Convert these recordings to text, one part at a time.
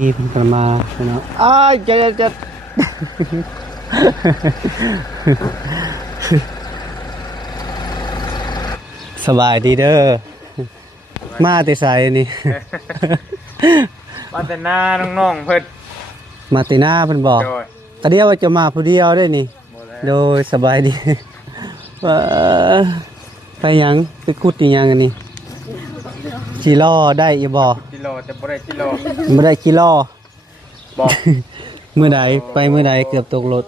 ที่เพิ่งมาเนาะอ้ายจะสบายดีเด้อมาแต่ไสนี่มาแต่หน้าน้องๆเพิ่นมาแต่หน้าเพิ่นบอกตะเดียวว่าจะมาผู้เดียวได้นี่โดยสบายดีไปยังไปขุดอีหยังอันนี้จิโลได้อีบ่กิโลแต่บ่ได้กิโลบ่ได้กิโลบอก มื้อใดไปมื้อใดเกือบตกรถ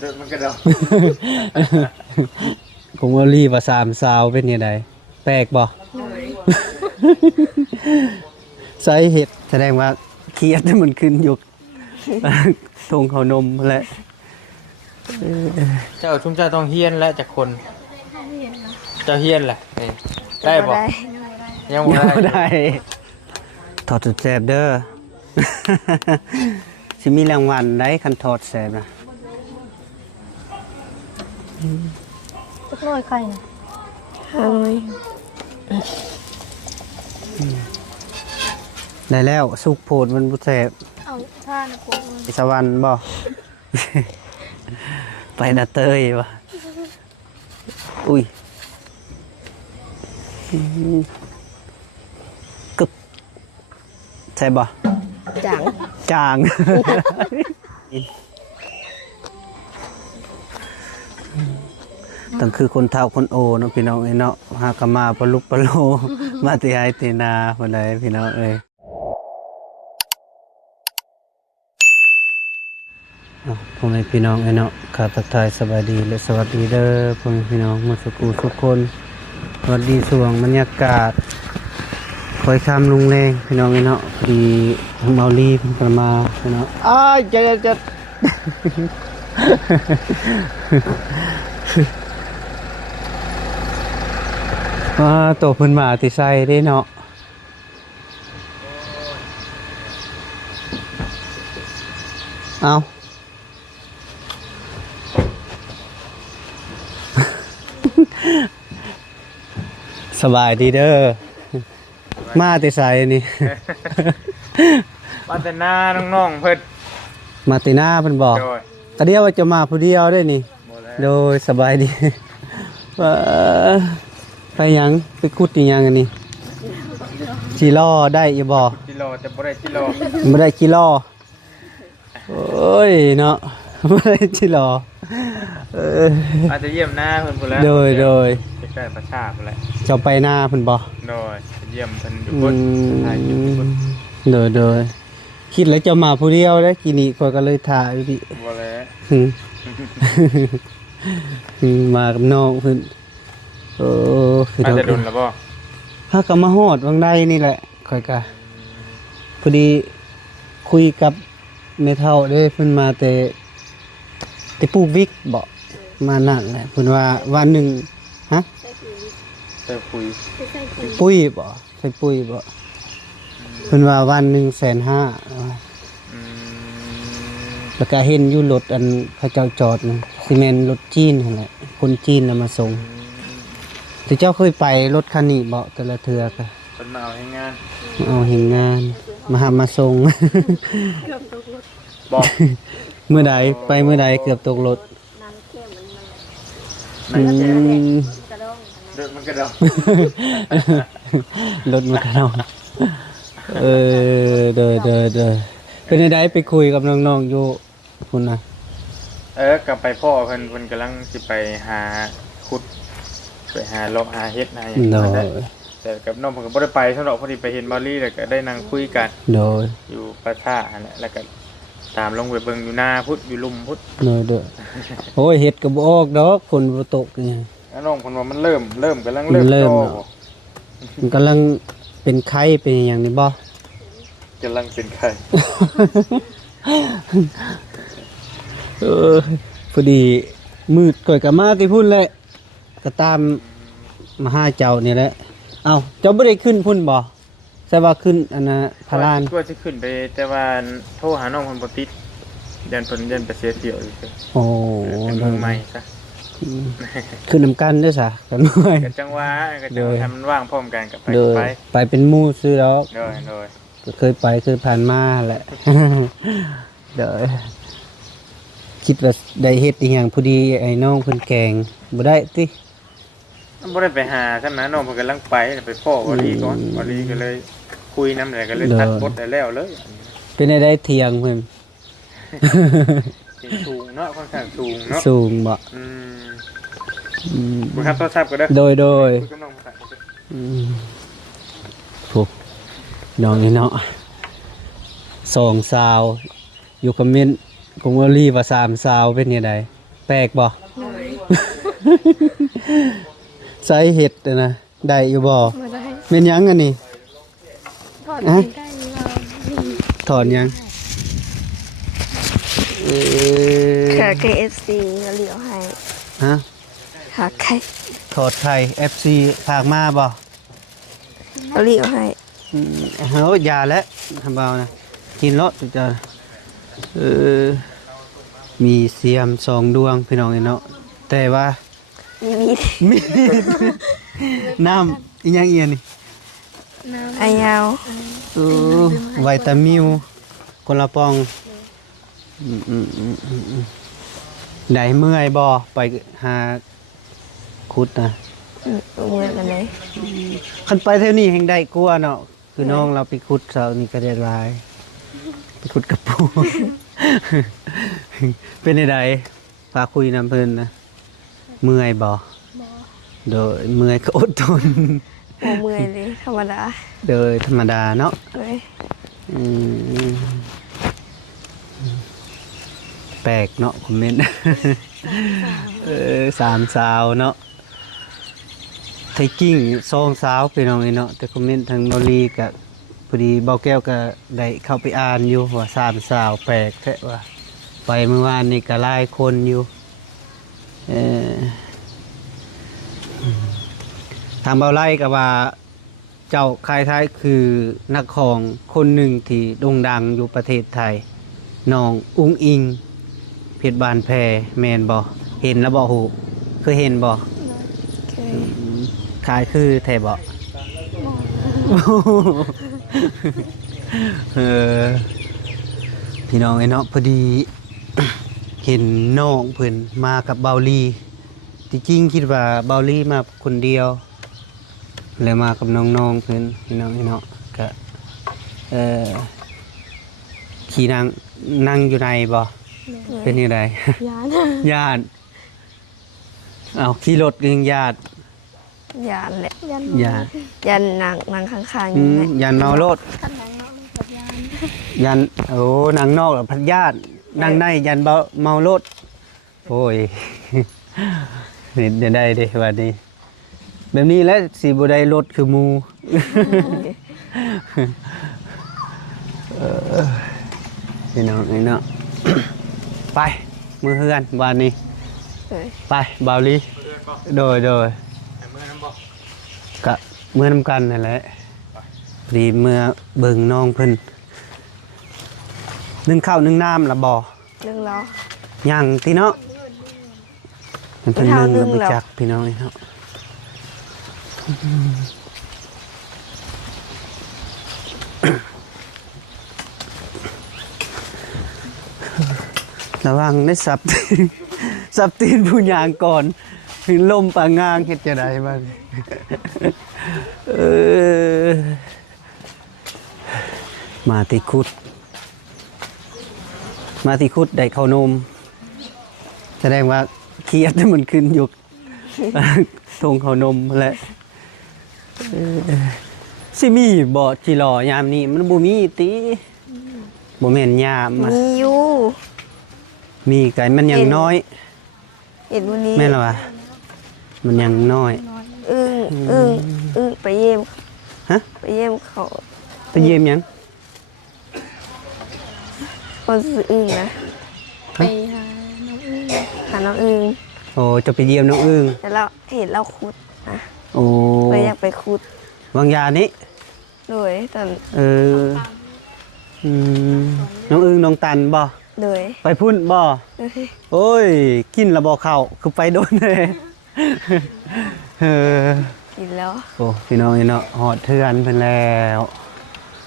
เดินมันกระดองคงว่ารีบว่า3สาวเป็นยังไงแปลกบ่สาเหตุแสดงว่าเครียดมันขึ้นอยู่ทงเขานมแหละเจ้าชุมเจ้าต้องเฮียนและจากคนเจ้าเฮียนแหละได้บ่ยังบ่ได้ถอดแสบเด้อสิมีรางวัลได้คันถอดแสบนะสักร้อยใครนะได้แล้วสุกโพดมันบุแสบเอาผ้านะกูสวรรค์บ่ไปนาเตยบ่อุ้ยกึบใช่บ่จางตั้งคือคนเฒ่าคนโอเนาะพี่น้องเอ้ยเนาะหากมาปลุกปะโลมาติไอตินาพุ่นใดพี่น้องเอ้ยพ่อแม่พี่น้องเอ้ยเนาะข้าทักทายสบายดีและสวัสดีเด้อพ่อแม่พี่น้องมาสุขทุกคนสวัสดีสว่างบรรยากาศคอยคำลุงแรงพี่น้องเอ้ยเนาะดีเมาลีเพิ่นก็มาพี่น้องอ้ายจะโตเพิ่นมาติไซได้เนาะเอาสบายดีเด้อมาติไซนี่มาแต่หน้าน้องๆเพิ่นมาติหน้าเพิ่นบอกตะเดียวว่าจะมาผู้เดียวได้นี่โดยสบายดีไปยังไปขุดอีหยังอันนี้จิโลได้อีบ่กิโลแต่บ่ได้กิโลบ่ได้กิโลโอ้ยเนาะบ่ได้จิโลอาจจะเยี่ยมหน้าเพิ่นพุ่นแล้วโดยใกล้ๆประชาพุ่นแหละเจ้าไปหน้าเพิ่นบ่โดยเยี่ยมเพิ่นอยู่พุ่นถ่ายอยู่พุ่นโดยคิดแล้วจะมาผู้เดียวได้กินนี่ข้อยก็เลยถ่ายอยู่ดิบ่แล้วมากับน้องเพิ่นอาจจะโดนแล้วบ่ถ้าก็มาฮอดวังใดนี่แหละค่อยก็พอดีคุยกับแม่เฒ่าเด้เพิ่นมาแต่ปลูกวิกบ่มานั่นแหละเพิ่นว่าวันหนึ่งฮะแต่คุยปุ๋ยบ่ใส่ปุ๋ยบ่เพิ่นว่าวันหนึ่ง150,000แล้วก็เห็นอยู่รถอันเขาเจ้าจอดนะซีเมนต์รถจีนนั่นแหละคนจีนนำมาส่งแต่เจ้าเคยไปรถคันนี้บ่แต่ละเทื่อก็เพิ่นมาเอาให้งานมาหามาส่งเกือบตกรถบอกเมื่อใดไปเมื่อใดเกือบตกรถเดินมันกระดองรถมันกระดองเด้อเป็นไดไปคุยกับน้องๆอยู่พุ่นน่ะกลับไปพ่อเพิ่นกำลังสิไปหาขุดไปหาเลาะหาเฮ็ดหาหยังนั่นแต่กับน้องเพิ่นก็บ่ได้ไปเท่าดอกพอดีไปเห็นบอลลี่แล้วก็ได้นั่งคุยกันอยู่ประชานั่นแหละแล้วก็ตามลงไปเบิ่งอยู่หน้าพุทธอยู่ลุ่มพุทธเด้อโอ้ยเฮ็ดก็บ่ออกดอกฝนบ่ตกนี่น้องเพิ่นว่ามันเริ่มกำลังเริ่มมันกำลังเป็นไข้เป็นหยังนี่บ่กำลังเป็นไข้ พอดีมืดก่อยกับมาที่พุ่นเลยก็ตามมาหาเจ้านี่แหละเอ้าเจ้าไม่ได้ขึ้นพุ่นบ่ใช่ว่าขึ้นอันน่ะพารานก็จะขึ้นไปแต่ว่าโทรหาน้องเพิ่นบ่ติดยันเพิ่นไปเสียเที่ยวอีกโอ้เป็นเมืองใหม่ซะ ขึ้นนำกันเด้อซะกันหน่อย ก็จังหวะก็จะทำมันว่างพร้อมกันกับไป โดย ไป ไปเป็นหมู่ซื้อแล้ว โดยโดย ก็เคยไปเคยผ่านมาแหละ เดี๋ยวคิดว่าได้เฮ็ดอีหยังพอดีไอ้น้องเพิ่นแกงบ่ได้ติ บ่ได้ไปหาใช่ไหมน้องเพิ่นกำลังไปไปพ่อวลีก่อนวลีก็เลยคุยนำเลยก็เลยตัดบทได้แล้วเลย เป็นได้เที่ยงเพิ่น สูงเนาะค่อนข้างสูงเนาะ สูงบ่ อืม อืม บ่ครับโทรศัพท์ก็ได้ โดย คุยกับน้องภาษาอังกฤษ ผูกน้องนี่เนาะสองสาว อยู่คอมเมนต์ของวอลลี่ว่า3สาวเป็นยังไงแปลกบ่ ใส่เห็ดนะได้อยู่บ่ มาได้ แม่นหยังอันนี้ ถอด อะ ได้หรือเปล่า ถอนหยังเออ ค่ะ KFC แล้วเหลียวให้ ฮะ ค่ะไข่ ถอดไข่ FC ฝากมาบ่ แล้วเหลียวให้ เฮ้ยยาแล้วทำเบานะกินรสจะเออมีเสียม2ดวงพี่น้องเนาะแต่ว่า มี มีน้ำอีหยังเอียนี่ ไอยาว เออไวตามิวคนละปองได้เมื่อยบ่ไปหาคุดนะ เมื่อกันเลย คันไปเท่านี้แห่งได้กลัวเนาะคือน้องเราไปคุดเสาร์นี่ก็ได้หลายไปคุดกระปู เป็นไดฝากคุยนำเพิ่นนะเมื่อยบ่โดยเมื่อยก็อดทน โมเมื่อยเลยธรรมดา โดยธรรมดาเนาะ เลย อืมแปลกเนาะคอมเมนต์ 3 สาวเนาะไทกิ้ง2 สาวไปน้องเนาะแต่คอมเมนต์ทางบอลีกับพอดีเบาแก้วก็ได้เข้าไปอ่านอยู่ว่า3 สาวแปลกแท้ว่าไปเมื่อวานนี่ก็หลายคนอยู่ทางเบาไล่ก็ว่าเจ้าคล้ายๆคือนักของคนหนึ่งที่โด่งดังอยู่ประเทศไทยน้องอุ้งอิงเพชรบานแพแมนบ่เห็นแล้วบ่ฮู้เคยเห็นบ่ เคย คล้ายคือแทบ่ เออพี่น้องไอ้เนาะพอดี เห็นน้องเพิ่นมากับเบาลีที่จริงคิดว่าเบาลีมาคนเดียวเลยมากับน้องๆเพิ่นพี่น้องไอ้เนาะก็ขี่นั่งอยู่ในบ่เป็นยังไง ยาน ญาติเอาขี่รถก็ยังญาติ ยานแหละ ญาติ ยันนางข้างๆนี่แหละ ยันเมารถ ขันนางเนาะกับยาน ยันโอ้นางนอกหรือพัดญาตินางในยันเมารถโอ้ย นี่จะได้เด้วันนี้แบบนี้แล้วสีบุได้รถคือหมู พี่น้องนี่เนาะ ไปมือเฮือนวันนี้ เลย ไปบาวลี เพื่อนบ่ โดย ให้เมื่อนั้นบ่ กะเมื่อนำกันนั่นแหละพอดีเมื่อเบิ่งน้องเพิ่นนึ่งข้าวนึ่งน้ำละบ่ นึ่งแล้ว ย่างที่เนาะมันเป็น ข้าว นึ่ง นึ่ง แล้ว แล้ว จักพี่น้องนี่เนาะระวังได้สับ สับตีนผู้ยางก่อนถึงลมปางงางเฮ็ดจะได้บ้างมาติคุด มาติคุดได้ข้าวนมแสดงว่าเครียดมันขึ้นอยู่ ทงข้าวนมแหละสิมีบ่จิหล่อยามนี้มันบ่มีติบ่แม่นยามอะ มีอยู่ มีไก่มันยังน้อย เห็นวันนี้ แม่นล่ะวะมันยังน้อย อึ้งไปเยี่ยม ฮะ ไปเยี่ยมเขา ไปเยี่ยมหยัง คนซื้ออึ้งนะ ฮะ หาน้องอึ้ง โอ้จะไปเยี่ยมน้องอึ้ง แล้วเราเห็นเราขุดนะ โอ้ เลยอยากไปขุด วางยานี้ เลยตอน เอออืมน้องอึ้งน้องตันบ่ โดย ไปพุ่นบ่ โดย โอ้ยกินและบ่เข้าคือไปโดนเลยเออ กินแล้ว โอ้พี่น้องเนาะฮอดเทือนเพิ่นแล้ว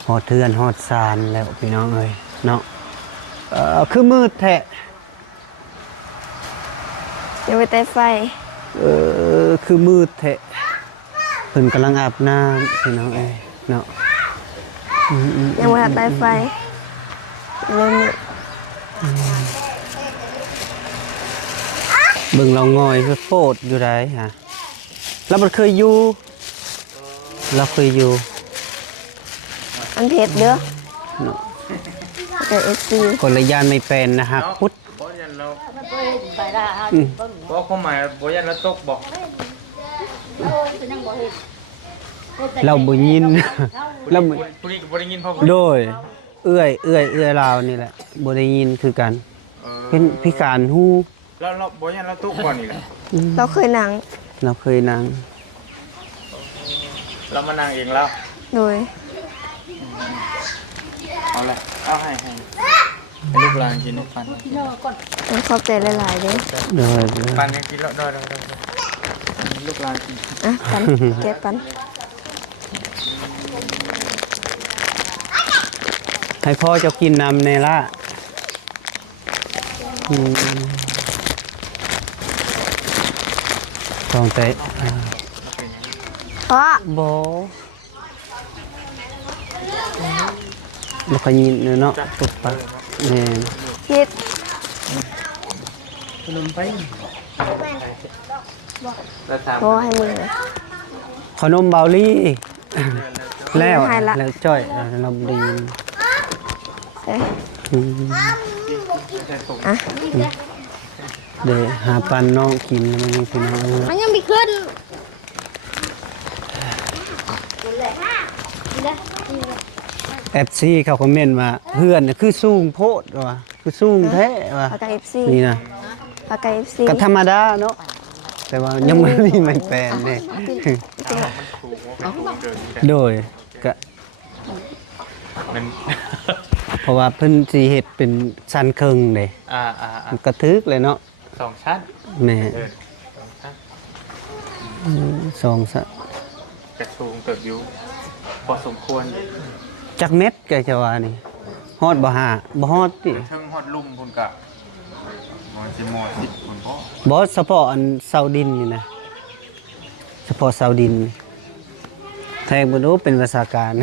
ฮอดเทือนฮอดซานแล้วพี่น้องเอ้ยเนาะคือมืดแท้ ยังไปใต้ไฟ คือมืดแท้เพิ่นกำลังอาบน้ำพี่น้องเอ้ยเนาะ ยังไม่ทันใต้ไฟเลยมืด เบิ่งเรางอยคือโฟดอยู่ได้ฮะแล้วมันเคยอยู่เราเคยอยู่ อันเผ็ดเด้อ เนาะ แต่เอซี คนละยานไม่เป็นนะฮะพุทธ บ่ยันเรา อืม บ่ความหมายบ่ยันเราตกบ่ เราบ่ยินเราบ่ ผู้นี้ก็บ่ได้ยินพ่อ โดยเอื้อยลาวนี่แหละบ่ได้ยินคือกัน เป็นพิการหู แล้วเราบ่ยันเราตกก่อนอีกแล้ว เราเคยหนัง เราเคยนั่ง เรามานั่งเองแล้ว โดย เอาละเอาให้ลูกหลานกินปัน มันขอบใจหลายๆเด้อ โดย ปันยังกินแล้วได้ลูกหลานกิน อ่ะปันเก็บปัน ให้พ่อเจ้ากินน้ำในละต้องใจ เพราะ บ่บ่เคยยินเนาะปุ๊บปั๊บแม่น คิด ขนมไปแล้วถาม โอ้ให้มือ ขนมเบาลี่แล้ว ให้ละ แล้วจ้อยเราดี เอ้ย อืม อ่ะ เดี๋ยวหาปันน้องกินแล้วมันมีพี่น้อง มันยังไม่ขึ้น FC เขาคอมเมนต์มาเพื่อนน่ะคือสูงโพดว่ะคือสูงแท้ว่ะ ปากกาเอฟซี นี่นะ ปากกาเอฟซี ก็ธรรมดาเนาะแต่ว่ายังไม่มีไม่แปลนเด้ โดยก็ มัน เพราะว่าเพิ่นสิเฮ็ดเป็นชั้นครึ่งเด้ มันกระทึกเลยเนาะ สองชั้น แม่ สองชั้น สองสะ กระสูงเกิดอยู่พอสมควร จักเม็ดแกจะว่านี่ฮอดบ่หาบ่ฮอดติ เทิงฮอดลุ่มพุ่นกะมอสิมอสิพุ่นบ่ บ่เฉพาะอันเสาดินนี่นะเฉพาะเสาดินแทงบ่รู้เป็นภาษาการ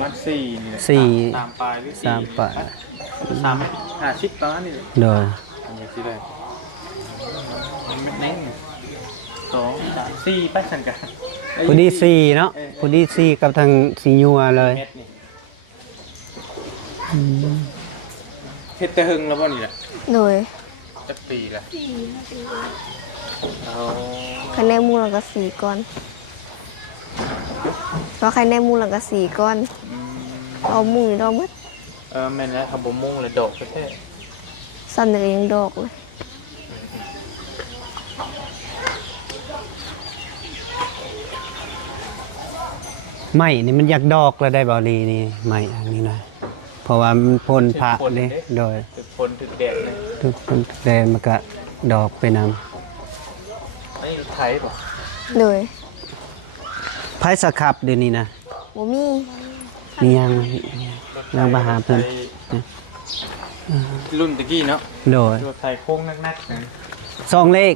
มันสี่นี่แหละ สี่ ตามปลายหรือสี่ ตามปลาย 350ประมาณนี้เลย โดย อันนี้สิได้มันเน้นสองสามสี่ไปสั่นกัน ผู้ดี4เนาะผู้ดี4กับทางสียัวเลย เม็ดนี่เฮ็ดแต่หึงแล้วบ่นี่ล่ะ โดย จักปีละเอา คะแนนมูลกับสีก้อนเพราะคะแนนมูลกับสีก้อน อืม เอามือเรามัด แม่นแล้วครับบ่มุ่งเลยดอกแท้ สั่นเองดอกเลย ไม้นี่มันอยากดอกแล้วได้บ่ลีนี่ไม้อันนี้นะเพราะว่ามันพ่นพระเด้โดย ถึกฝนถึกแดดเลย ทุกคนแดงมันก็ดอกไปนำ นี่ไทยป่ะ โดย ไพ่สครับเดี๋ยวนี้นะ บ่มี มียังยังมาหาเพิ่น รุ่นตะกี้เนาะ โดย รถไทยโค้งนักๆนะ ซองเลข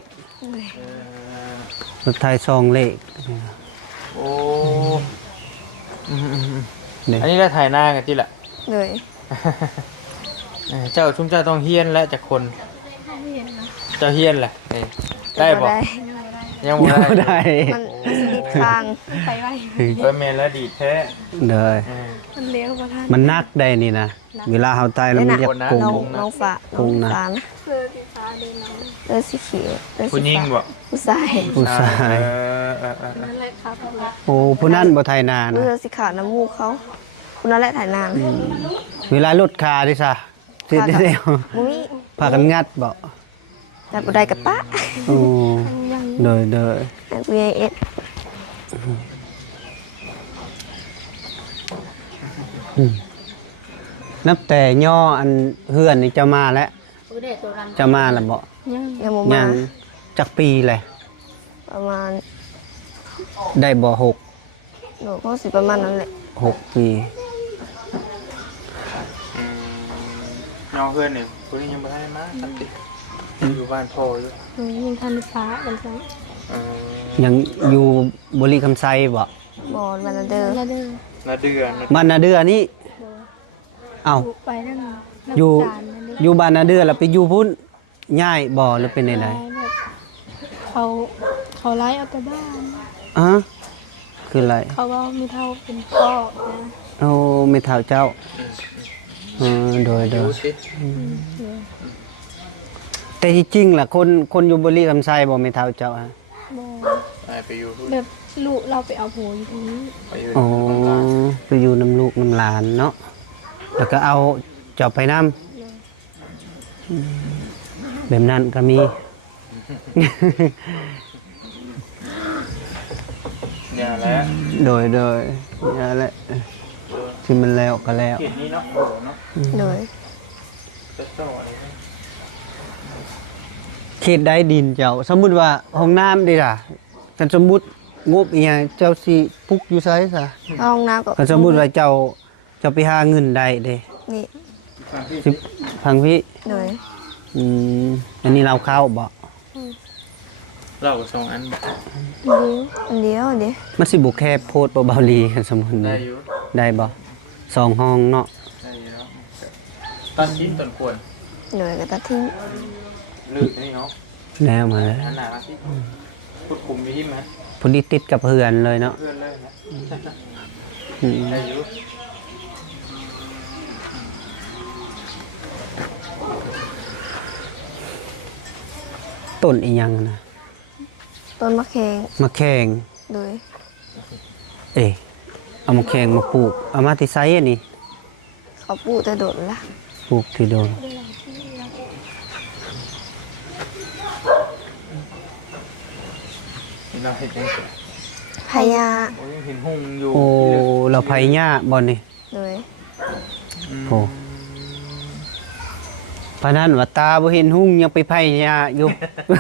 เออ รถไทยซองเลข โอ้ เด้ อันนี้ได้ถ่ายหน้ากันที่ละ โดย เจ้าชุ่มเจ้าต้องเฮียนและจากคน เจ้าเฮียนแหละนี่ได้บ่ยังบ่ ยังบ่ ได้ ได้ มันสนิททางไปไว้ เมนแล้วดีแท้ เด้อ เออ มันเลี้ยวมาทาง มันนักได้นี่นะเวลาเฮาตายแล้วมันอยาก นะ โกง น้องฟ้า คงนะ น้องฟ้าเสื้อสีฟ้าเดินน้องเสื้อสีเขียวเสื้อสี ผู้หญิง ฟ้า บ่ ผู้ชาย ผู้ชาย นั่นแหละครับ โอ้ผู้นั้นบ่ไทยนา เสื้ นะ อสีขาวน้ำมูกเขาคุณนั่นแหละถ่ายนาง เวลารถคาดิซะสิได้เดียว มุ้ย พากันงัดบ่ แต่บ่ได้กับป้า โอ้โดย แต่กูยังเอ็ด นับแต่ย่ออันเฮือนนี่จะมาแล้ว บ่ได้ตัวรัน จะมาแล้วบ่ ยัง ยังบ่ ยั มาง จักปีเลย ประมาณ ได้บ่หก หนูก็สิประมาณนั้นแหละ 6 ปี น้องเพื่อนนี่คนนี้ยังไม่ได้มาสักทีอยู่บ้านพ่ออยู่ ยังทันฟ้ากันจัง เออ ยังอยู่บริคำไซบ่ บอลวันละเด้อ แล้วเด้อ นาเดือนนะ บ้านนาเดือนี่เอ้า ไปนั่น อยู่ จานนั่นเด้ อยู่บ้านนาเดือแล้วไปอยู่พุ่นย้ายบ่หรือเป็นได แบบเขาไล่เอาแต่บ้าน อ่ะคืออะไร เขาว่ามีเท่าเป็นพ่อนะ โอ้ไม่เท่าเจ้าโดย อยู่สิ แต่ที่จริงล่ะคนอยู่บริคำไซบ่ไม่เท่าเจ้าฮะ บ่ ไปอยู่ แบบลูกเราไปเอาผัวอยู่ตรงนี้ ไปอยู่ โอ้ไปอยู่น้ำลูกน้ำหลานเนาะแล้วก็เอาเจ้าไปนำแบบนั้นก็มี เนี่ยแหละ โดยนี่นแหละที่มันแล้วก็แล้ว เขตนี้เนาะโอ้เนาะ โดย จะโซ่อะไรเนี่ย เขตได้ดินเจ้า สมมุติว่าห้องน้ำดีล่ะกันสมมุติงบอีหยังเจ้าสิปุกอยู่ไสซะ เข้าห้องน้ำก็ กันสมมุติว่าเจ้าไปหาเงินได้เด้ นี่ สิพังพี่ โดย อันนี้เราเข้าบ่ เราสองอัน เดี๋ยว อันเดียว มันสิบ่แคบโพดบ่เบาลีกันสมมุติ ได้ นี่ อยู่ ได้บ่สองห้องเนาะ ได้อยู่แล้วต้นชิ้นต้นควร โดยก็ตัดทิ้ง ลึกนี่เนาะ แล้วมาแล้ว อันหนาที่พูดคุมไปที่มัน พอดีติดกับเพื่อนเลยเนาะ เพื่อนเลยนะ อืม ได้อยู่ ต้นอีหยังนะ ต้นมะเขง มะแข่ง โดย เอ๊ะเอามะแข่งมาปลูกเอามาที่ไซอันนี้ เขาปลูกแต่โดดละ ปลูกที่โดน เราเห็นยัง พญา โอ้ยเห็นหุ่งอยู่ โอ้เราไผหญ้าบ่นี่ โดย โอ้พะนั้นว่าตาบ่เห็นหุ่งยังไปไผหญ้าอยู่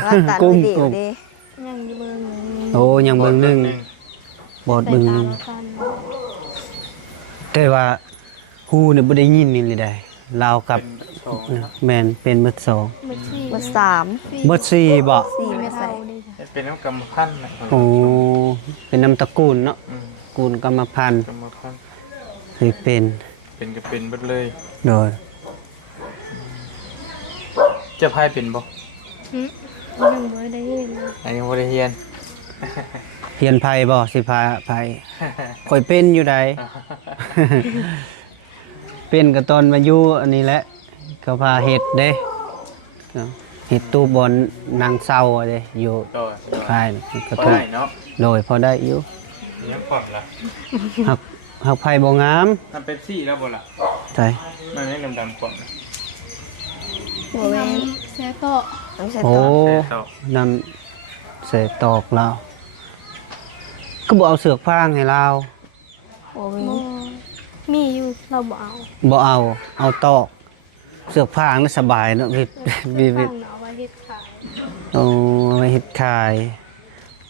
ว่าตัด กุม วิดีโอ กุม ดี ยังอยู่เบิ่ง โอ้ยังเบิ่งหนึงบอด แต่ เบิ่งห ตา นึง เราสั้น แต่ว่าฮู้นี่บ่ได้ยินนี่เลยได้ลาวกับ สอง แม่นเป็นเบิดสอง เบิดสี่ เบอร์สาม เบิดสี่บ่ สี่ ไม่ ไม่ เท่า ใส่ ดีจ้ะ เป็นน้ำกำมะพันนะ โอ้เป็นนามตระกูลเนาะ อืม กูลกรรมพันธุ์ กำมะพัน เคยเป็น เป็นก็เป็นเบิดเลย โดย จะพายเป็นบ่ ยังบ่ได้เห็นเลย อันนี้บ่ได้เฮียน เพียนไผบ่สิพาไผข่อยเป็นอยู่ใด เป็นกับตอนมาอยู่อันนี้แหละเขาพาเห็ดเด้เห็ดตู้บอลนางเศร้าเด้อยู่ ต่อ ค่ายนี่ก็ ก็ ถูก ได้เนาะ โดยพอได้อยู่ ยังผ่อนละ หักไผ่บ่งาม มันเป็นซี่แล้วบ่ล่ะ ใช่ มันไม่ดำๆกว่า หัวแวน แซ่ก็ น้ำใส่ โอ้ ต่อน ำเสตอกเราก็บ่เอาเสือกฟางให้เรา หัววี บ่มีอยู่เราบ่เอา บ่เอาตอกเสือกฟางนี่สบายเนาะวิด ข้างเอาไว้เฮ็ดขาย โอ้เอาไว้เฮ็ดขาย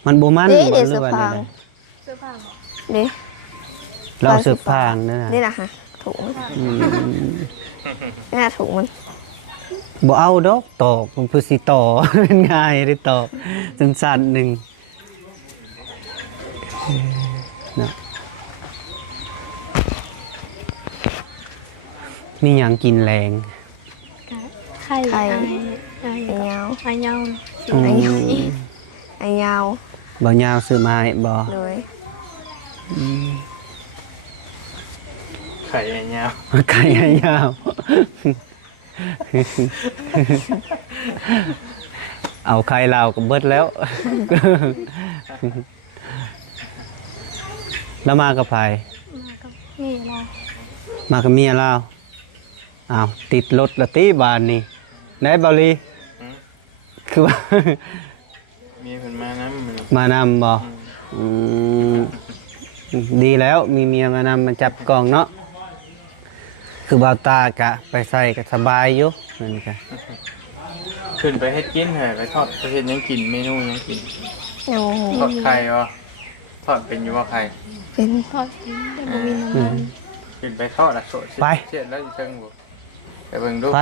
มันบ่มัน เด้ บ่ เดี๋ยว หรื เสื้ อ อ ว่า ผ้า ใด เสื้อผ้าบ่ เด้ เราเอาเสือกฟางนั่นน่ะ นี่นะฮะถุง อืม นี่นะถุงมัน บ่เอาดอกตอกมันเพื่อสิต่อ เป็นง่ายได้ตอกสั้นๆหนึงเนาะมีหยังกินแรง ไข่ไอ้ ไอ้ยาว ไอ้ยาว อืม ไอ้ยาวไอ้ยาว บ่ยาวซื้อมาให้บ่ โดย ไข่อันยาว ไก่ให้ยาว เอาไข่ลาวก็เบิดแล้ว แล้วมากับไผ มากับนี่เรา มากับเมียลาวอ้าวติดรถละติบานนี่ได้บ่ลีคือว่า มีเพิ่นมาน้ำมือ มานำบ่อืมดีแล้วมีเมียมานำมาจับกล่องเนาะ คือบ่าวตากะไปใส่ก็สบายอยู่นั่นก็ ขึ้นไปเฮ็ดกินเหรอไปทอดไปเฮ็ดหยังกินเมนูหยังกิน ยังบ่ ทอดไข่วะทอดเป็นอยู่ว่าไข่ เป็น ทอดกินแต่บ่มีน้ำมัน ขึ้นไปทอดอะโสดเสียดแล้วอยู่เทิงบ่ไปเบิ่งดู ไป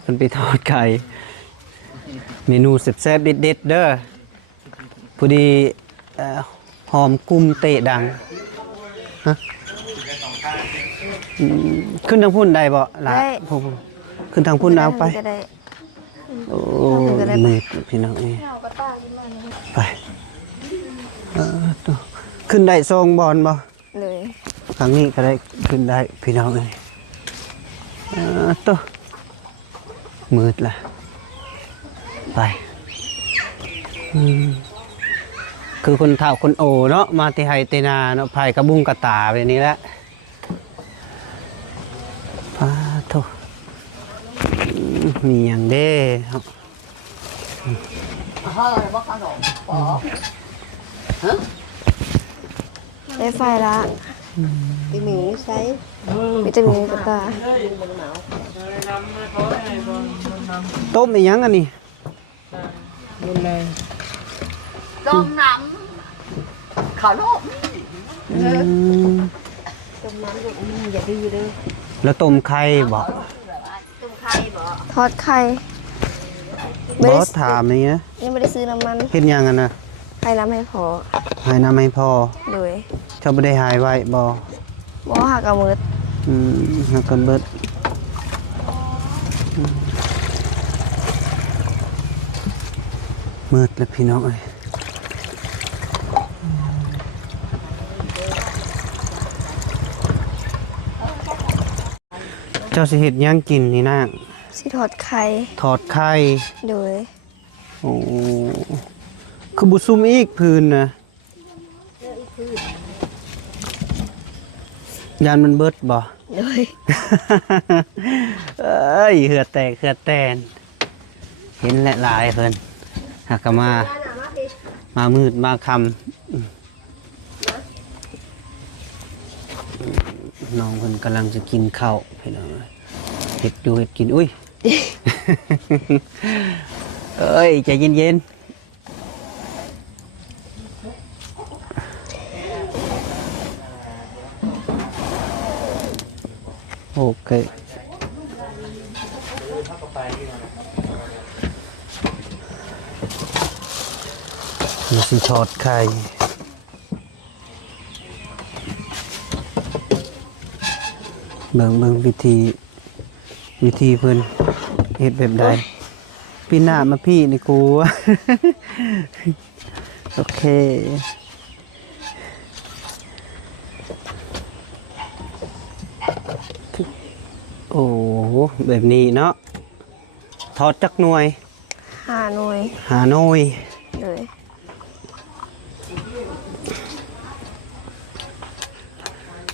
เพิ่นไปทอดไข่เมนูแซ่บๆเด็ดๆเด้อพอดีหอมกุ้มเตะดังฮะขึ้นทางพุ่นได้บ่ล่ะพุ่นขึ้นทางพุ่นเอาไป ก็ได้ โอ้มืดพี่น้องเอ้ย เอากระต่ายมาเลย ไปตัวขึ้นได้ทรงบอลบ่ เลย ครั้งนี้ก็ได้ขึ้นได้พี่น้องเอ้ยตัวมืดละไปคือคนเฒ่าคนโอเนาะมาที่ไฮเตนาเนาะไผ่กระบุงกระตาแบบนี้แหละพาโทมีอย่างเด้ครับ ได้ไฟละมีหมีใช้วิตามินกับตา ต้มอีหยังอันนี้ ต้มน้ำขาวโลก แล้วต้มไข่บ่ ต้มไข่บ่ ทอดไข่ บอสถามนี่นะ ยังไม่ได้ซื้อน้ำมัน เฮ็ดหยังกันนะ ให้น้ำให้พอ ให้น้ำให้พอ โดย เจ้าบ่ได้หายไว้บ่ บ่หักเอามือ หักกันเบิดมืดแล้วพี่น้องเอ้ยเจ้าสิเฮ็ดหยังกินนี่นาง สิทอดไข่ ทอดไข่ โดย โอ้คือบุซุ่มอีกพื้นนะยานมันเบิดบ่ โดย เอ้ยเหือแตกเหือแตน เห็นแหละหลายเพิ่นหากมามืดมาคำน้องเพิ่นกำลังจะกินข้าวพี่น้องเห็ดดูเห็ดกินอุ้ย เอ้ยใจเย็นๆโอเคมีสิทอดไข่เบิ่งวิธีเพิ่นเฮ็ดแบบใดพี่หน้ามาพี่นี่กู โอเคโอ้แบบนี้เนาะทอดจักหน่วย 5 หน่วย หาหน่วย เลย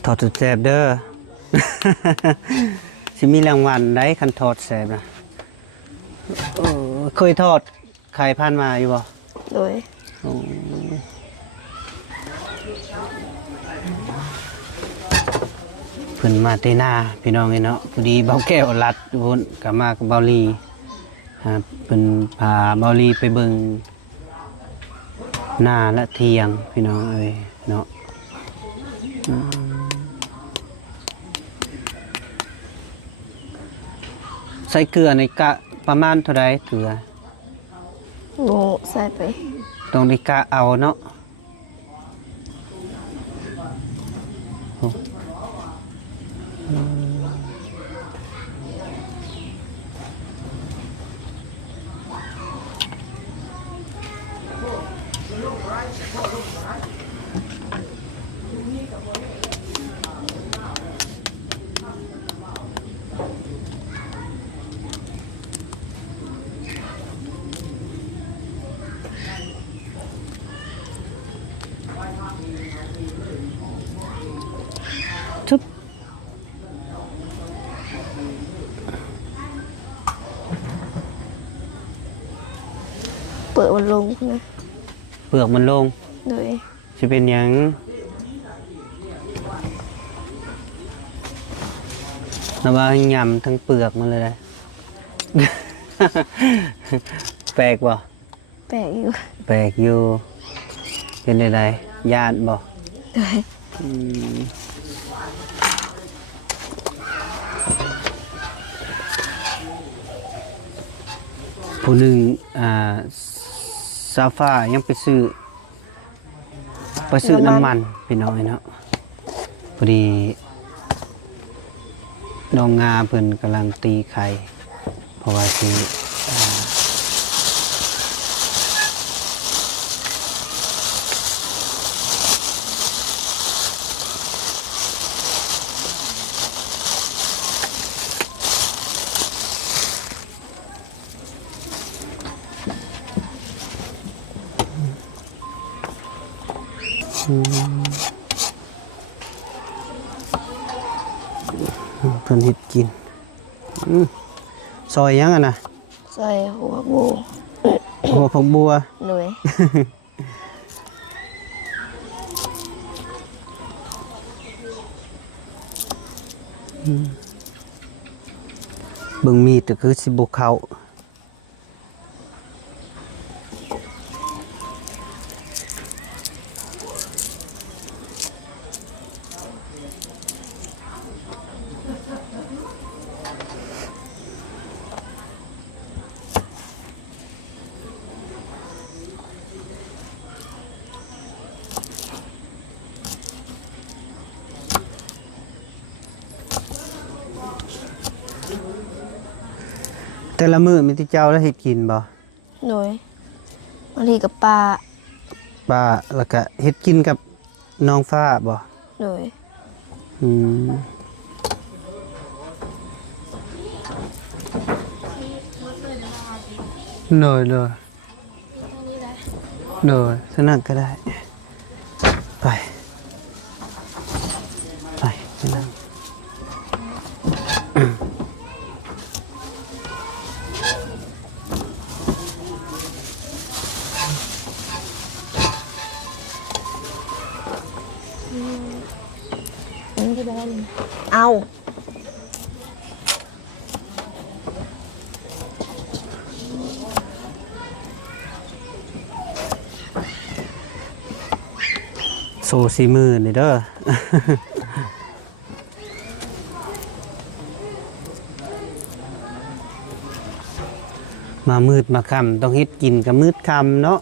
ทอดสุดแซ่บเด้อ สิมีรางวัลได้คันทอดแซ่บนะเคยทอดไข่พันมาอยู่บ่ โดย เพิ่นมาเตนาพี่น้องเนาะพอดีเบาแก้วรัดอยู่พุ่นก็มากับเบาลีครับเพิ่นพาเบาลีไปเบิ่งหน้าและเทียงพี่น้องเอ้ยเนาะใส่เกลือในกะประมาณเท่าใดเกลือ โง่ใส่ไป ต้องได้กะเอาเนาะโอ้ชุบ เปิดมันลงนะ เปลือกมันลง โดย จะเป็นหยัง แล้วว่าหย่ำทั้งเปลือกมันเลยได้ แปลกบ่ แปลกอยู่ แปลกอยู่เป็นไดญาติบ่ โดย อืมผู้หนึ่งซาฟ้ายังไปซื้อน้ำมันพี่น้อยเนาะพอดีน้องงาเพิ่นกำลังตีไข่เพราะว่าสิเพิ่นเฮ็ดกินซอยยังอ่ะนะ ใส่หัวบู หัวผักบัว โดย เบิ่งมีดก็คือสิบ่เข้าแต่ละมื้อมีที่เจ้าแล้วเฮ็ดกินบ่ โดยบางทีกับปลา ป้าแล้วก็เฮ็ดกินกับน้องฟ้าบ่ โดย อืมโดยสนั่งก็ได้ ไปนั่งเอา โซซีมือนี่เด้อ มามืดมาค่ำต้องเฮ็ดกินกับมืดค่ำเนาะ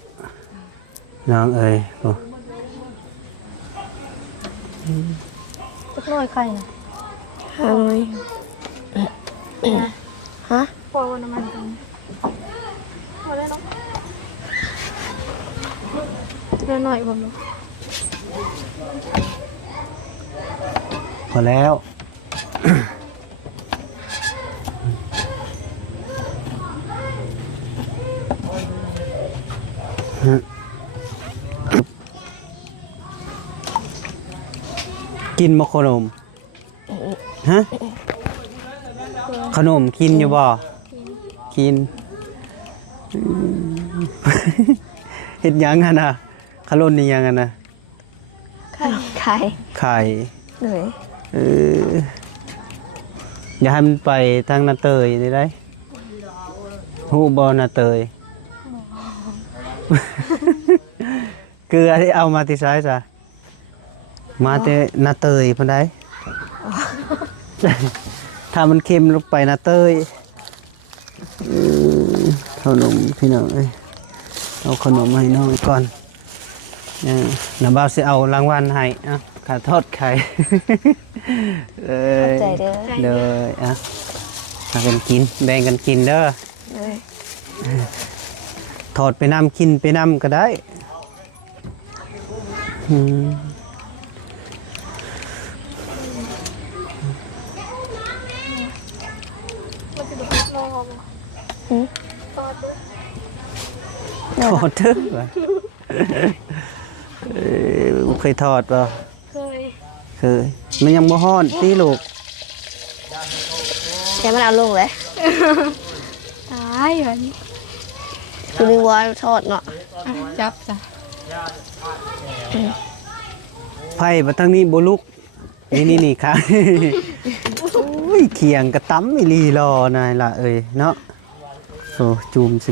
น้องเอ้ยโอ้ สักหน่อยไข่นะ หาเลยฮะ พอวันน้ำมันกันพอได้เนาะเดี๋ยวหน่อยผมเนาะ พอแล้ว กินมะขนมฮะขนมกินอยู่บ่กินอืม เฮ็ดหยังหั่นน่ะขลุ่นนี่หยังหั่นน่ะ ไข่ ไข่ โดย อย่าให้มันไปทางนาเตยได้ไหมฮู้บ่นาเตย เกลือที่เอามาที่ซ้ายจ้ะมาแต่นาเตยเพิ่นได้ ถ้ามันเค็มลงไปนาเตยขนมพี่น้องเอ้ยเอาขนมให้น้องก่อนน้าบ่าวสิเอารางวัลให้อ่ะขาทอดไข่ ขอบใจเด้อ เด้ออ่ะพากันกินแบ่งกันกินเด้อ โดย ถอดไปน้ำกินไปน้ำก็ได้อืม มันจะดูลอง หืม ตอดด้วย ถอดเถอะวะเคยถอดป่ะ เคย เคยมันยังบ่ฮ้อนตีลูก แค่มันเอาลงเลย ตายแบบนี้ คือนึกว่าทอดเนาะ จับจ้ะ ไผ่มาตั้งนี้บ่ลุกนี่ค่ะ อุ้ ยเคียงกระตั้มอีหลีรอนายล่ะเอ้ยเนาะโอ้จูมสิ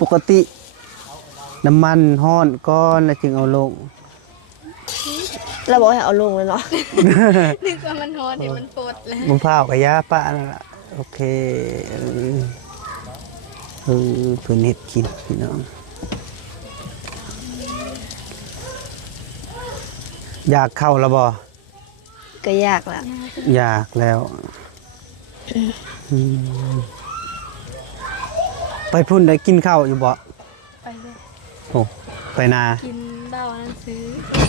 ปกติน้ำมันฮ้อนก้อนแล้วจึงเอาลง เราบอกให้เอาลงเลยเนาะ นึกว่ามันฮอดเดี๋ยวมันปวดเลย มึงพร้าวกับยาปะนั่นล่ะโอเคเพื่อนเฮ็ดกินพี่น้องอยากเข้าแล้วบ่ ก็ยากละ อยากแล้วไปพุ่นได้กินข้าวอยู่บ่ ไปเลย โอ้ไปนา กินเบ้านั้นซื้อ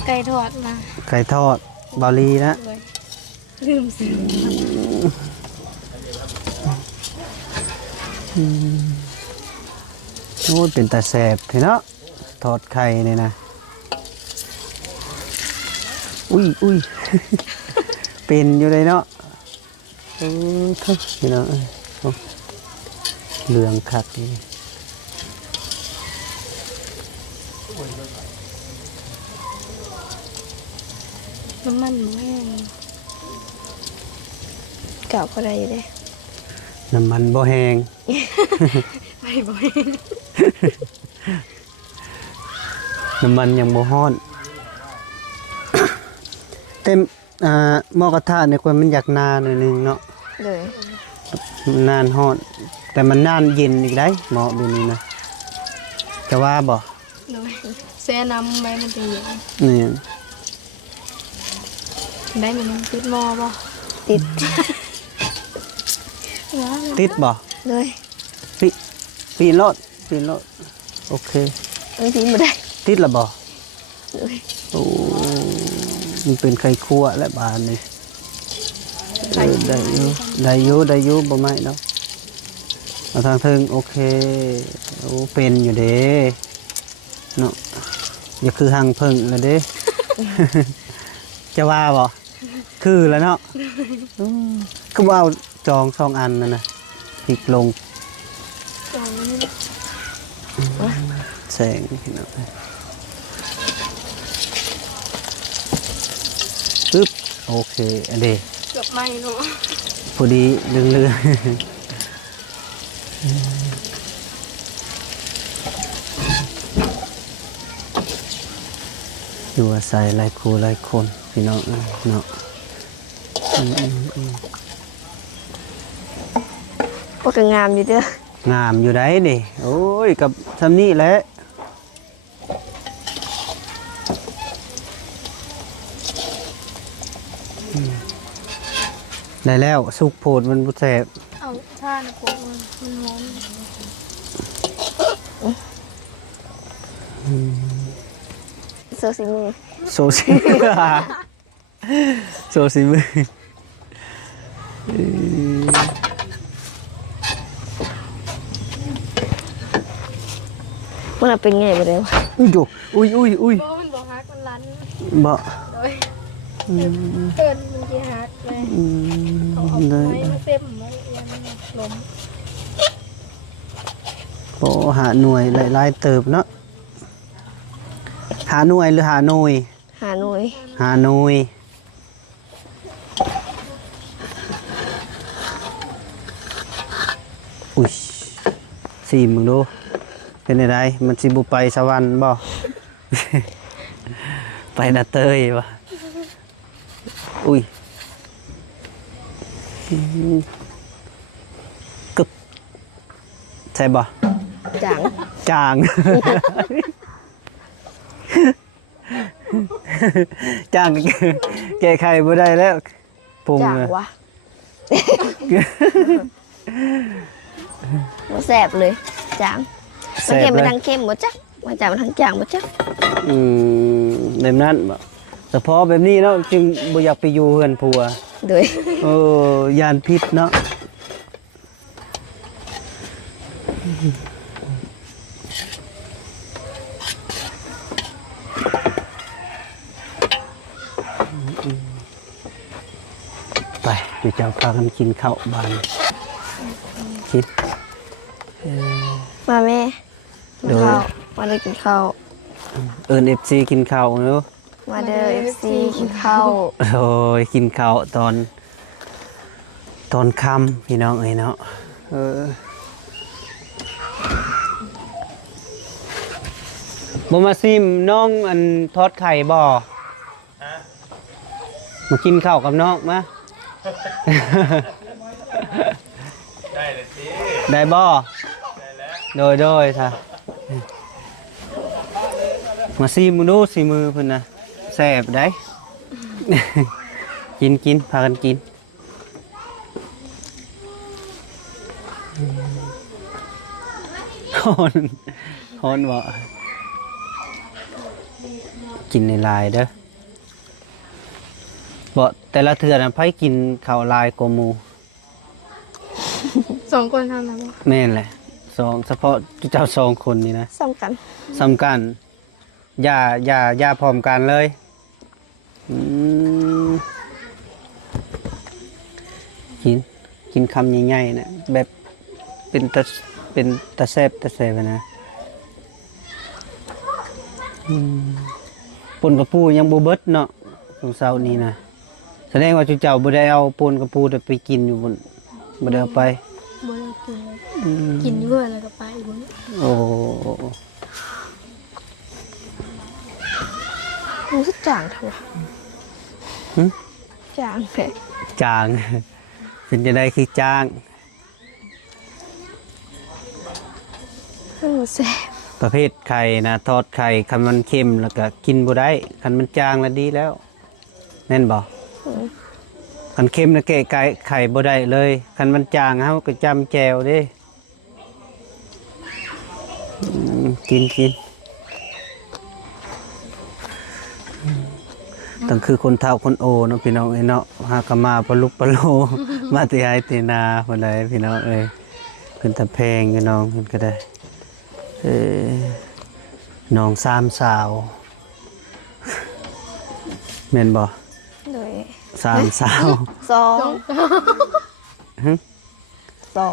ไก่ทอดมา ไก่ทอดบาลีนะ เลยลืมซื้อ โอ้ยเป็นตาแสบเนาะทอดไข่นี่นะอุ้ย เป็นอยู่เลยเนาะทุกพี่น้องโอ้เหลืองคักนี่ น้ำมันแม่ง เก่าก็ได้อยู่เด้ น้ำมันบ่แห้ง ไปบ่อย น้ำมันยังบ่ฮ้อน เต็มหม้อกระทะเนี่ยควรมันอยากนานหน่อยนึงเนาะ เลย นานฮ้อน แต่มันนานเย็นอีกได้หม้อแบบนี้นะจะว่าบ่ เลยแช่น้ำไว้มันจะเย็น นี่ ได้มันติดหม้อบ่ ติด ว้าว ติดบ่ เลย ปีนรถโอเค ไม่ทิ้งมาได้ ติดละบ่ เลย โอ้มันเป็นไข่คั่วและบานนี่ได้อยู่บ่ไหม้เนาะเอาทางเทิงโอเคโอ้เป็นอยู่เด้เนาะอย่าคือหังเพิ่งเลยเด้ จะว่าบ่คือแล้วเนาะก็ว่าเอาจอง2 อันนั่นนะพลิกลง ตรงนี้ แสงพี่น้องปึ๊บโอเคอันเด เกือบไหม้เนาะ พอดีเรื่องอยู่อาศัยหลายคู่หลายคนพี่น้องเนาะ พวกก็งามอยู่เด้อง ามอยู่ได้ดิโอ้ยกับทำนี่แหละได้แล้วสุกโพดมันบุแสบ เอาผ้านะโปะมันร้อน โซซิมือ โซซิโซซิมือ มันเอาเป็นไงบ่ได้วะ อุ้ยโยอุ้ย เพราะมันบอกฮักมันรัน บ่ เลยเกินมันจะฮักเลยเอาไม้มาเต็มไว้ยันล้ม โอ้หาหน่วยหลายๆเติบเนาะหาหน่วยหรือหาหน่วย หาหน่วย หาหน่วยอุ้ยสีมึงดูเป็นอะไรมันสิบุไปสวรรค์บ่ ไปนาเตยบ่อุ้ยกึบใช่บ่ จัง จาง จางแก้ไขบ่ได้แล้วปรุง จัง เลยว ะบ่แซ่บเลยจังมันเค็มมันทั้งเค็มบ่จักมันจังมันทั้งจางบ่จัก แบบนั้นบ่แต่พอแบบนี้เนาะจึงบ่อยากไปอยู่เฮือนผัว โดย ยานพิษเนาะไปเดี๋ยวจะพากันกินข้าวบ้านคิด มาแม่ โดย ข้าวมาเลยกินข้าว FC กินข้าวเนาะ มาเด้อ FC กินข้าว โอ้ยกินข้าวตอน ตอนค่ำพี่น้องเอ้ยเนาะบ่มาซิมน้องอันทอดไข่บ่มากินข้าวกับน้องมา ได้เลยสิ ได้บ่ ได้แล้ว โดยค่ะมาซิมดูสิมือเพิ่นน่ะแซ่บได้ กินพากันกินคนบ่กินในลายเด้อบ่แต่ละเทื่อน่ะไผกินข้าวลายกว่าหมู่ 2 คนเท่านั้นบ่ แม่นแหละเฉพาะเจ้า2คนนี่นะ สำคัญ สำคัญอย่าพร้อมกันเลยกินคำใหญ่ๆนะแบบเป็นตะแซ่บนะปนกระปูยังบ่เบิดเนาะของเช้านี้นะแสดงว่าจุเจ้าบ่ได้เอาปนกระปูไปกินอยู่บนบ่ได้เอาไป บ่ได้กินเลยกินเยอะแล้วก็ไปบ่ โอ้ รู้สึกจางเถอะจางแหละ จาง เป็นจะได้คือจาง แซ่บ ประเภทไข่นะทอดไข่คันมันเค็มแล้วก็กินบ่ได้คันมันจางแล้วดีแล้วแน่นบ่คันเค็มนะแกะไข่บ่ได้เลยคันมันจางเฮาก็จำแจวเด้กินตั้งคือคนเฒ่าคนโอเนาะพี่น้องเอ้ยเนาะหากมาปลุกปะโล มาติไอตินาพุ่นใดพี่น้องเอ้ยเพิ่นตะแพงพี่น้องเพิ่นก็ได้น้อง3สาวแม่นบ่ เลย 3สาว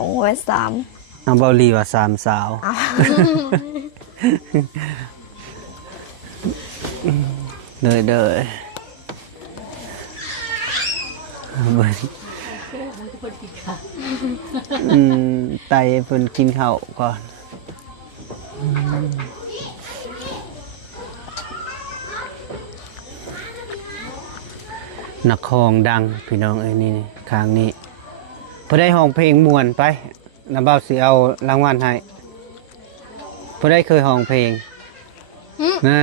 2ไว้3 เอาเบาลีว่า3สาวเด้อเไตเพิ่นกินข้าวก่อนนักร้องดังพี่น้องเอ้ยนี่ข้างนี้พอได้ห้องเพลงม่วนไปน้าบ่าวสิเอารางวัลให้พอได้เคยห้องเพลงน่า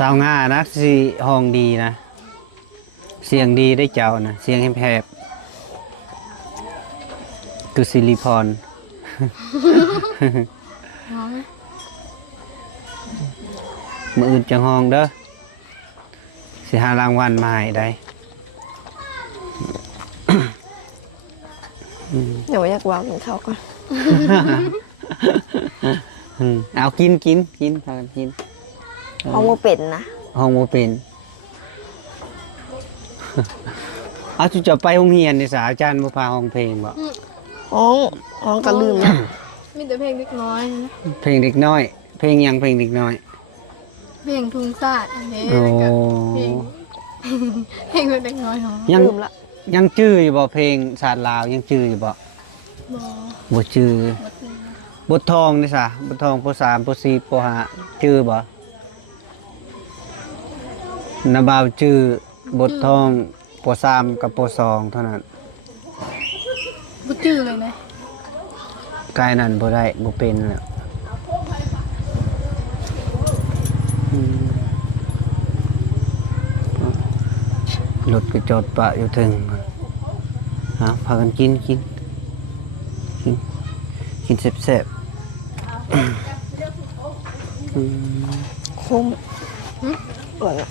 สาวง่านะสิห้องดีนะเสียงดีได้เจ้านะเสียงแหบๆคือสิริพร มื้ออื่นจังห้องเด้อสิหารางวัลมาให้ได้ เดี๋ยวอยากวางกินข้าวก่อน เอากินพากันกิน ห้องโมเป็นนะ ห้องโมเป็น เอาจุจะไปโรงเรียนในสาอาจารย์บ่พาห้องเพลงบ่ ห้องก็ลืมนะ มีแต่เพลงเล็กน้อยนะ เพลงเด็กน้อย เพลงยังเพลงเด็กน้อย เพลงทุ่งศาสตร์อันนี้ โอ้ เพลงเล็กน้อยเนาะ ยัง ลืมละ ยังจื้ออยู่บ่เพลงศาสตร์ลาวยังจื้ออยู่บ่ บ่ บ่จื้อบททองนี่ซะบททองป .3 ป .4 ป .5 จื้อบ่นาบ่าวจื้อบททองป .3 กับป .2 เท่านั้น บ่จื้อเลยนะ กายนั้นบ่ได้บ่เป็นแล้วรถก็จอดปะอยู่ถึงพากันกินแซ่บๆ คุ้มอร่อยอะ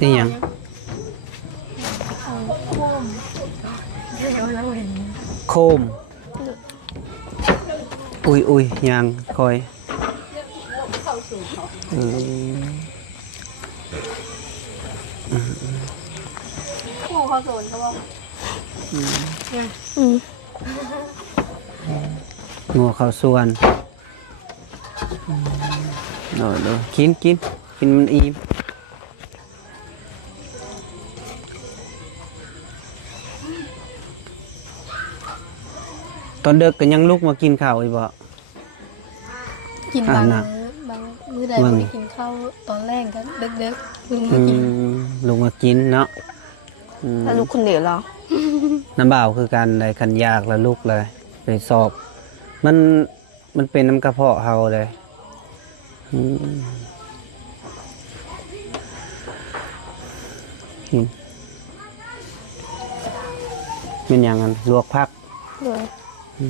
นี่ยังโคมอุ้ยยังคอย คู่เขาโซนเขาบอก งัวข้าวส่วน โดยกินมันอิ่มตอนเด็กก็ยังลุกมากินข้าวอีกบ่ กินบาง น่ะ บางมื้อใดบ่ได้กินข้าวตอนแรกกันเด็กๆลุง อื มากิน มลุกมากินเนาะอืม แล้วลูกคนเดียวเหรอ น้ำบ่าวคือการใดคันยากแล้วลุกเลยไปสอบ มันเป็นน้ำกระเพาะเฮาเลยอืมกินเป็นอย่างนั้นลวกผัก โดย เอา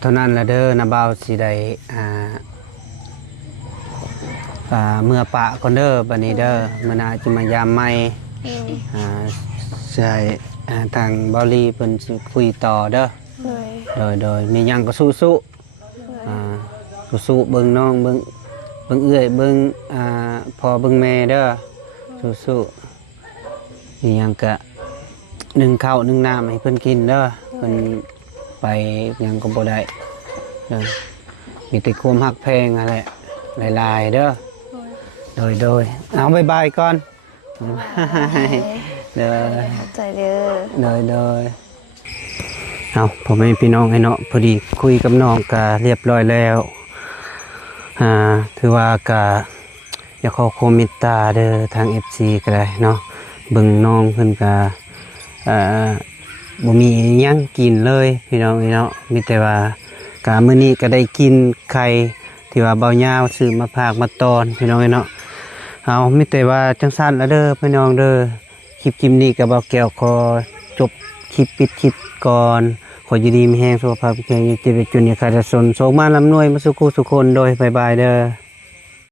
เท่านั้นละเด้อนะบ่าวสิได้เมื่อปะก่อนเด้อบัดนี้เด้อมื้อหน้าจะมายามใหม่ใช่ทางบอลลีเพิ่นสิคุยต่อเด้อ โดย มีหยังก็สู้ๆสู้ๆเบิ่งน้องเบิ่งเอื้อยเบิ่งพ่อเบิ่งแม่เด้อสู้ๆมีหยังก็นึ่งข้าวนึ่งน้ำให้เพิ่นกินเด้อเพิ่นไปหยังก็บ่ได้เด้อมีแต่ความฮักแพงอะไรหลายๆเด้อโดยเอาบ๊ายบายก่อนเด้อ เข้าใจเด้อ โดยเอาผมให้พี่น้องให้เนาะพอดีคุยกับน้องกะเรียบร้อยแล้วถือว่ากะอยากขอความเมตตาเด้อทาง FC ก็ได้เนาะเบิ่งน้องเพิ่นกะบ่มีหยังกินเลยพี่น้องเนาะมีแต่ว่ากะมื้อนี้ก็ได้กินไข่ที่ว่าเบายาวซื้อมาพากมาตอนพี่น้องเนาะเอามีแต่ว่าจังซั่นละเด้อพี่น้องเด้อคลิปนี้ก็บ่าวแก้วขอจบคลิปปิดคลิปก่อนขออยู่ดีมีแรงสุขภาพแข็งแรงเจริญจุนอย่าขาดสนโชคมาร่ำรวยมาสุขสุขคนโดยบ๊ายบายเด้อ